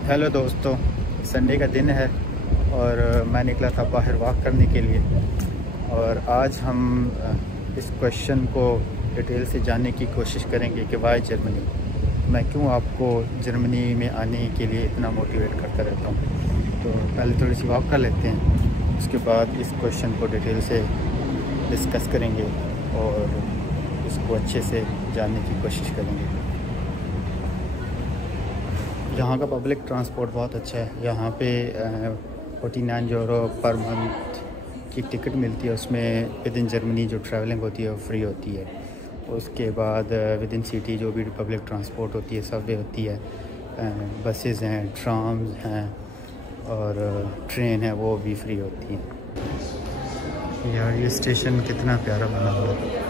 Hello दोस्तों, Sunday का दिन है और मैं निकला था बाहर वॉक करने के लिए। और आज हम इस क्वेश्चन को डिटेल से जानने की कोशिश करेंगे कि वाई जर्मनी, मैं क्यों आपको जर्मनी में आने के लिए इतना मोटिवेट करता रहता हूँ। तो पहले थोड़ी सी वॉक कर लेते हैं, उसके बाद इस क्वेश्चन को डिटेल से डिस्कस करेंगे और इसको अच्छे से जानने की कोशिश करेंगे। यहाँ का पब्लिक ट्रांसपोर्ट बहुत अच्छा है। यहाँ पे 49 यूरो पर मंथ की टिकट मिलती है, उसमें विद इन जर्मनी जो ट्रैवलिंग होती है वो फ्री होती है। उसके बाद विद इन सिटी जो भी पब्लिक ट्रांसपोर्ट होती है, सबवे होती है, बसेस हैं, ट्राम्स हैं और ट्रेन है, वो भी फ्री होती हैं। यार ये स्टेशन कितना प्यारा बना हुआ है।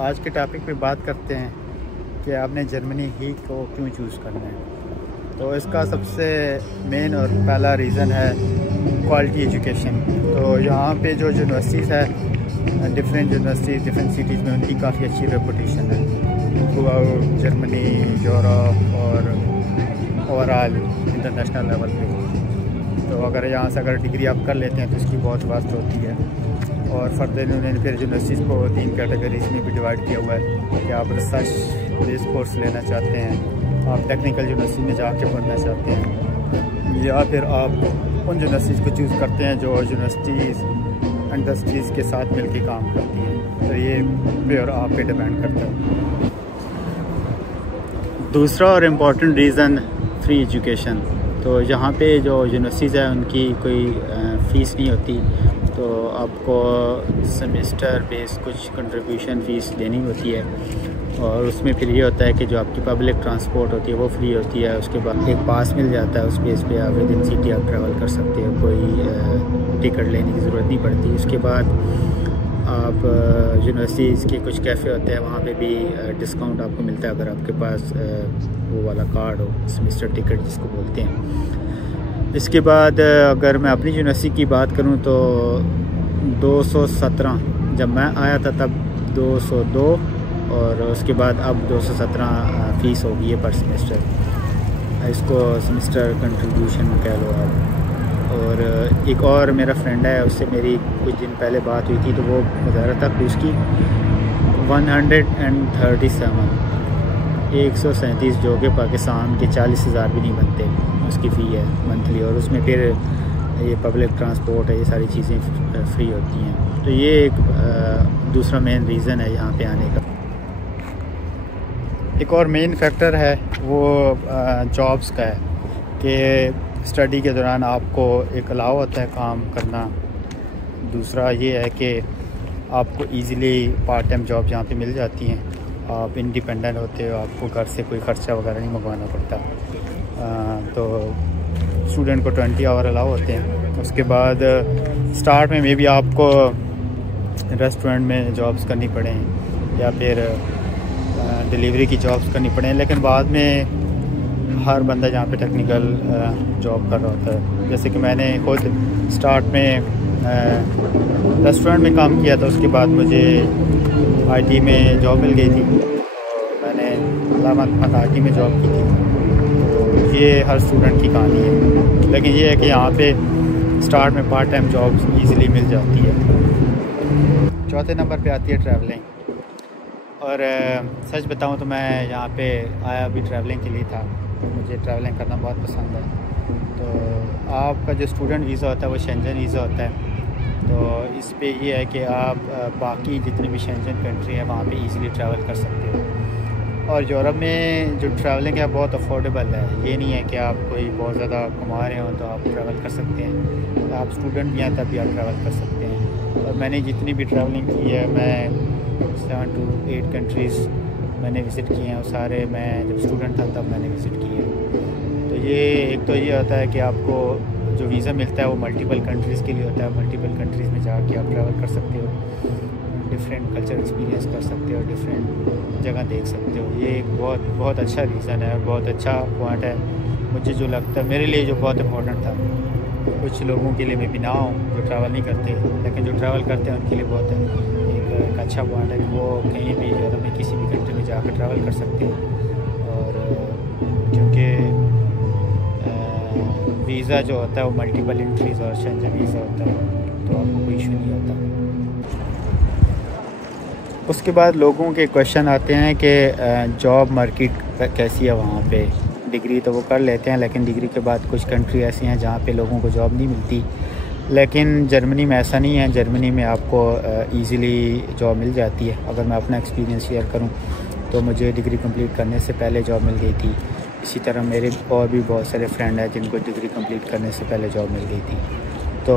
आज के टॉपिक पे बात करते हैं कि आपने जर्मनी ही को क्यों चूज़ करना है। तो इसका सबसे मेन और पहला रीज़न है क्वालिटी एजुकेशन। तो यहाँ पे जो यूनिवर्सिटीज़ है, डिफरेंट यूनिवर्सिटीज़ डिफरेंट सिटीज़ में, उनकी काफ़ी अच्छी रेपुटेशन है थ्रू आउट जर्मनी, यूरोप और ओवरऑल इंटरनेशनल लेवल पे। तो अगर यहाँ से अगर डिग्री आप कर लेते हैं तो इसकी बहुत वास्ट होती है। और फर्दर उन्होंने फिर यूनिवर्सिटीज़ को 3 कैटेगरीज में भी डिवाइड किया हुआ है कि आप रिसर्च बेस्ड कोर्स लेना चाहते हैं, आप टेक्निकल यूनिवर्सिटी में जाके पढ़ना चाहते हैं, या फिर आप उन यूनिवर्सिटीज़ को चूज़ करते हैं जो यूनिवर्सिटीज़ इंडस्ट्रीज़ के साथ मिलकर काम करती हैं। तो ये प्योर आप पे डिपेंड करता है। दूसरा और इम्पॉर्टेंट रीज़न फ्री एजुकेशन। तो यहाँ पे जो यूनिवर्सिटीज़ है उनकी कोई फ़ीस नहीं होती, तो आपको सेमेस्टर बेस कुछ कंट्रीब्यूशन फ़ीस देनी होती है। और उसमें फिर ये होता है कि जो आपकी पब्लिक ट्रांसपोर्ट होती है वो फ्री होती है। उसके बाद एक पास मिल जाता है, उस बेस पे आप विद इन सिटी आप ट्रैवल कर सकते हो, कोई टिकट लेने की ज़रूरत नहीं पड़ती। उसके बाद आप यूनिवर्सिटीज़ के कुछ कैफ़े होते हैं, वहाँ पे भी डिस्काउंट आपको मिलता है अगर आपके पास वो वाला कार्ड हो, सेमेस्टर टिकट जिसको बोलते हैं। इसके बाद अगर मैं अपनी यूनिवर्सिटी की बात करूँ तो 217, जब मैं आया था तब 202 और उसके बाद अब 217 फ़ीस हो गई है पर सेमेस्टर। इसको सेमेस्टर कंट्रीब्यूशन कह लो आप। और एक और मेरा फ्रेंड है, उससे मेरी कुछ दिन पहले बात हुई थी, तो वो बता रहा था कि उसकी 137 जो कि पाकिस्तान के 40,000 भी नहीं बनते उसकी फ़ी है मंथली, और उसमें फिर ये पब्लिक ट्रांसपोर्ट है, ये सारी चीज़ें फ्री होती हैं। तो ये एक दूसरा मेन रीज़न है यहाँ पे आने का। एक और मेन फैक्टर है वो जॉब्स का है कि स्टडी के दौरान आपको एक अलाउ होता है काम करना। दूसरा ये है कि आपको इजीली पार्ट टाइम जॉब यहाँ पे मिल जाती हैं, आप इंडिपेंडेंट होते हो, आपको घर से कोई ख़र्चा वगैरह नहीं मंगवाना पड़ता। तो स्टूडेंट को 20 आवर अलाउ होते हैं। उसके बाद स्टार्ट में भी आपको रेस्टोरेंट में जॉब्स करनी पड़े या फिर डिलीवरी की जॉब्स करनी पड़े, लेकिन बाद में हर बंदा जहाँ पे टेक्निकल जॉब कर रहा होता है। जैसे कि मैंने खुद स्टार्ट में रेस्टोरेंट में काम किया था, उसके बाद मुझे आईटी में जॉब मिल गई थी, मैंने अलाहाबाद आईटी में जॉब की थी। तो ये हर स्टूडेंट की कहानी है, लेकिन ये है कि यहाँ पे स्टार्ट में पार्ट टाइम जॉब्स ईज़िली मिल जाती है। चौथे नंबर पे आती है ट्रैवलिंग। और सच बताऊं तो मैं यहाँ पे आया भी ट्रैवलिंग के लिए था, तो मुझे ट्रैवलिंग करना बहुत पसंद है। तो आपका जो स्टूडेंट वीज़ा होता है वो शेंजन वीज़ा होता है, तो इस पे ये है कि आप बाकी जितनी भी शेंजन कंट्री है वहाँ पे इजीली ट्रैवल कर सकते हो। और यूरोप में जो ट्रैवलिंग है बहुत अफोर्डेबल है, ये नहीं है कि आप कोई बहुत ज़्यादा कमा रहे हो तो आप ट्रैवल कर सकते हैं, आप स्टूडेंट भी हैं तब भी आप ट्रैवल कर सकते हैं। और मैंने जितनी भी ट्रैवलिंग की है, मैं 7 to 8 कंट्रीज़ मैंने विज़िट किए हैं, और सारे मैं जब स्टूडेंट था तब मैंने विज़िट किए। तो ये एक तो ये होता है कि आपको जो वीज़ा मिलता है वो मल्टीपल कंट्रीज़ के लिए होता है, मल्टीपल कंट्रीज़ में जाके आप ट्रैवल कर सकते हो, डिफरेंट कल्चर एक्सपीरियंस कर सकते हो, डिफरेंट जगह देख सकते हो। ये एक बहुत अच्छा रीज़न है, बहुत अच्छा पॉइंट है मुझे जो लगता है, मेरे लिए जो बहुत इम्पोर्टेंट था। कुछ लोगों के लिए मैं भी ना हूँ जो ट्रैवल नहीं करते, लेकिन जो ट्रैवल करते हैं उनके लिए बहुत एक अच्छा पॉइंट है कि वो कहीं भी यूरोप में किसी भी कंट्री में जाकर ट्रैवल कर सकते हैं। और क्योंकि वीज़ा जो होता है वो मल्टीपल एंट्रीज़ और शेंजन वीज़ा होता है, तो आपको कोई इशू नहीं होता। उसके बाद लोगों के क्वेश्चन आते हैं कि जॉब मार्केट कैसी है वहाँ पे। डिग्री तो वो कर लेते हैं, लेकिन डिग्री के बाद कुछ कंट्री ऐसी हैं जहाँ पे लोगों को जॉब नहीं मिलती, लेकिन जर्मनी में ऐसा नहीं है। जर्मनी में आपको इजीली जॉब मिल जाती है। अगर मैं अपना एक्सपीरियंस शेयर करूं तो मुझे डिग्री कंप्लीट करने से पहले जॉब मिल गई थी। इसी तरह मेरे और भी बहुत सारे फ्रेंड हैं जिनको डिग्री कंप्लीट करने से पहले जॉब मिल गई थी। तो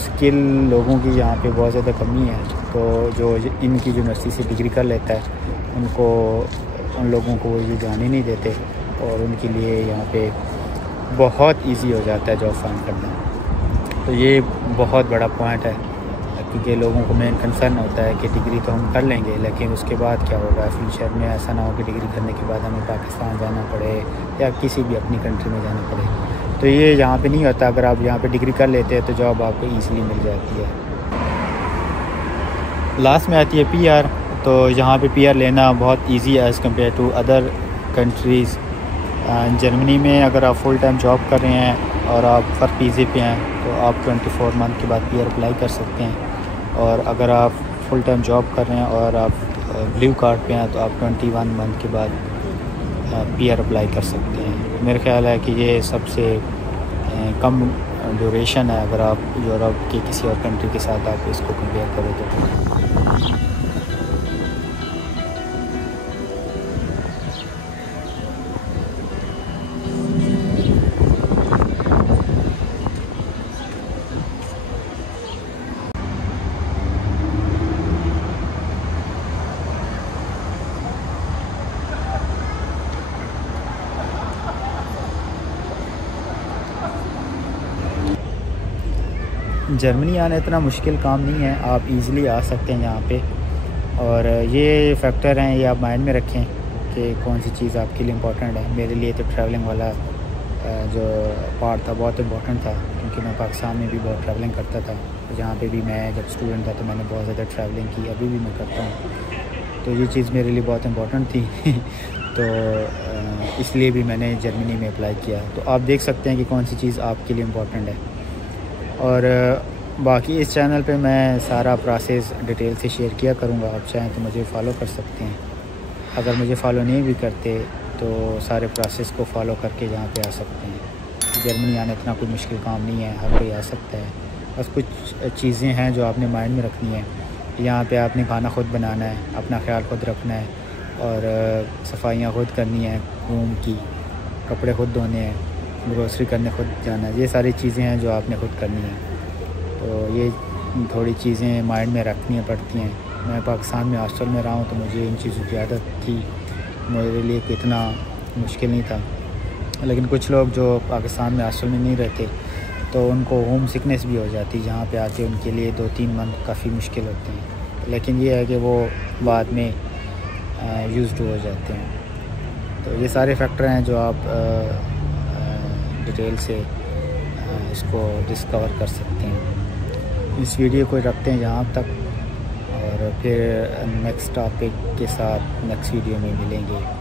स्किल लोगों की यहाँ पे बहुत ज़्यादा कमी है, तो जो इनकी यूनिवर्सिटी से डिग्री कर लेता है उन लोगों को ये जाने नहीं देते, और उनके लिए यहाँ पे बहुत इजी हो जाता है जॉब फाइंड करना। तो ये बहुत बड़ा पॉइंट है, क्योंकि लोगों को मेन कंसर्न होता है कि डिग्री तो हम कर लेंगे, लेकिन उसके बाद क्या होगा फ्यूचर में। ऐसा ना हो कि डिग्री करने के बाद हमें पाकिस्तान जाना पड़े या किसी भी अपनी कंट्री में जाना पड़े। तो ये यहाँ पे नहीं होता। अगर आप यहाँ पे डिग्री कर लेते हैं तो जॉब आपको ईज़िली मिल जाती है। लास्ट में आती है पीआर। तो यहाँ पे पीआर लेना बहुत ईजी है as compare to other countries. Germany में अगर आप फुल टाइम जॉब कर रहे हैं और आप वर्क वीज़े पे हैं तो आप 24 मंथ के बाद पीआर अप्लाई कर सकते हैं, और अगर आप फुल टाइम जॉब कर रहे हैं और आप ब्लू कार्ड पे हैं तो आप 21 मंथ के बाद पीआर अप्लाई कर सकते हैं। मेरा ख्याल है कि ये सबसे कम ड्यूरेशन है अगर आप यूरोप के किसी और कंट्री के साथ आप इसको कंपेयर करें तो। जर्मनी आना इतना मुश्किल काम नहीं है, आप इजीली आ सकते हैं यहाँ पे। और ये फैक्टर हैं, ये आप माइंड में रखें कि कौन सी चीज़ आपके लिए इम्पोर्टेंट है। मेरे लिए तो ट्रैवलिंग वाला जो पार्ट था बहुत इम्पोर्टेंट था, क्योंकि मैं पाकिस्तान में भी बहुत ट्रैवलिंग करता था। जहाँ पे भी मैं जब स्टूडेंट था तो मैंने बहुत ज़्यादा ट्रैवलिंग की, अभी भी मैं करता हूँ। तो ये चीज़ मेरे लिए बहुत इम्पोर्टेंट थी तो इसलिए भी मैंने जर्मनी में अप्लाई किया। तो आप देख सकते हैं कि कौन सी चीज़ आपके लिए इम्पोर्टेंट है। और बाकी इस चैनल पे मैं सारा प्रोसेस डिटेल से शेयर किया करूँगा। आप चाहें तो मुझे फ़ॉलो कर सकते हैं। अगर मुझे फ़ॉलो नहीं भी करते तो सारे प्रोसेस को फ़ॉलो करके यहाँ पे आ सकते हैं। जर्मनी आना इतना कोई मुश्किल काम नहीं है, हर कोई आ सकता है। बस कुछ चीज़ें हैं जो आपने माइंड में रखनी है। यहाँ पे आपने खाना ख़ुद बनाना है, अपना ख्याल ख़ुद रखना है और सफाइयाँ ख़ुद करनी है, रूम की, कपड़े ख़ुद धोने हैं, ग्रोसरी करने ख़ुद जाना है। ये सारी चीज़ें हैं जो आपने ख़ुद करनी है। तो ये थोड़ी चीज़ें माइंड में रखनी पड़ती हैं। मैं पाकिस्तान में हॉस्टल में रहा हूँ तो मुझे इन चीज़ों की आदत थी, मेरे लिए इतना मुश्किल नहीं था। लेकिन कुछ लोग जो पाकिस्तान में हॉस्टल में नहीं रहते तो उनको होम सिकनेस भी हो जाती है। जहाँ पे आके उनके लिए 2-3 मंथ काफ़ी मुश्किल होते हैं। लेकिन ये है कि वो बाद में यूज़्ड हो जाते हैं। तो ये सारे फैक्टर हैं जो आप डिटेल से इसको डिस्कवर कर सकते हैं। इस वीडियो को रखते हैं यहाँ तक और फिर नेक्स्ट टॉपिक के साथ नेक्स्ट वीडियो में मिलेंगे।